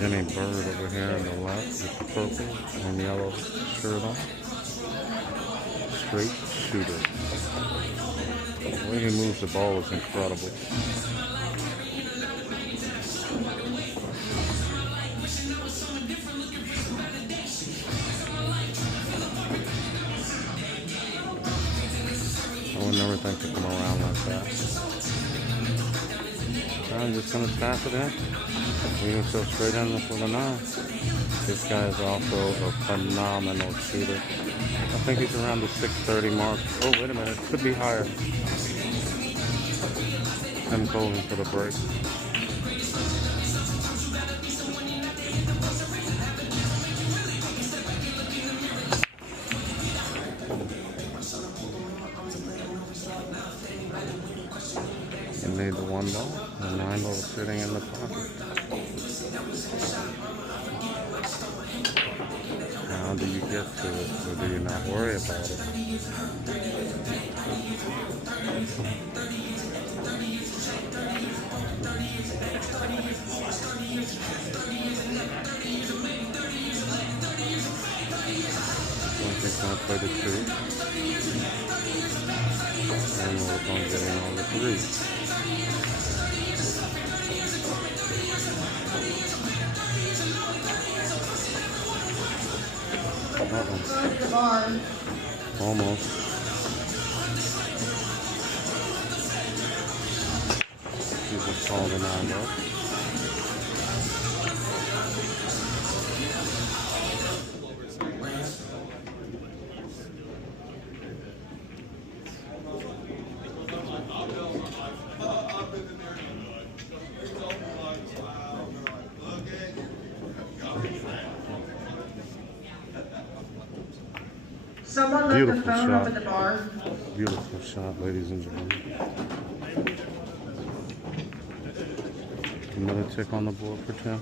Jimmy Bird over here on the left with the purple and yellow shirt on. Straight shooter. The way he moves the ball is incredible. I would never think to come around like that. I'm just going to pass it in. You can go straight in for the 9. This guy is also a phenomenal shooter. I think he's around the 630 mark. Oh, wait a minute. Could be higher. Tim Colvin for the break. And made the $1. And $9 sitting in the pocket. How do you get to it, or do you not worry about it? He's going to play the 2. And we're going to get in on the 3. Almost. He just called the 9 up. Someone left the phone up at the bar. Beautiful shot, ladies and gentlemen. Another tick on the board for Tim.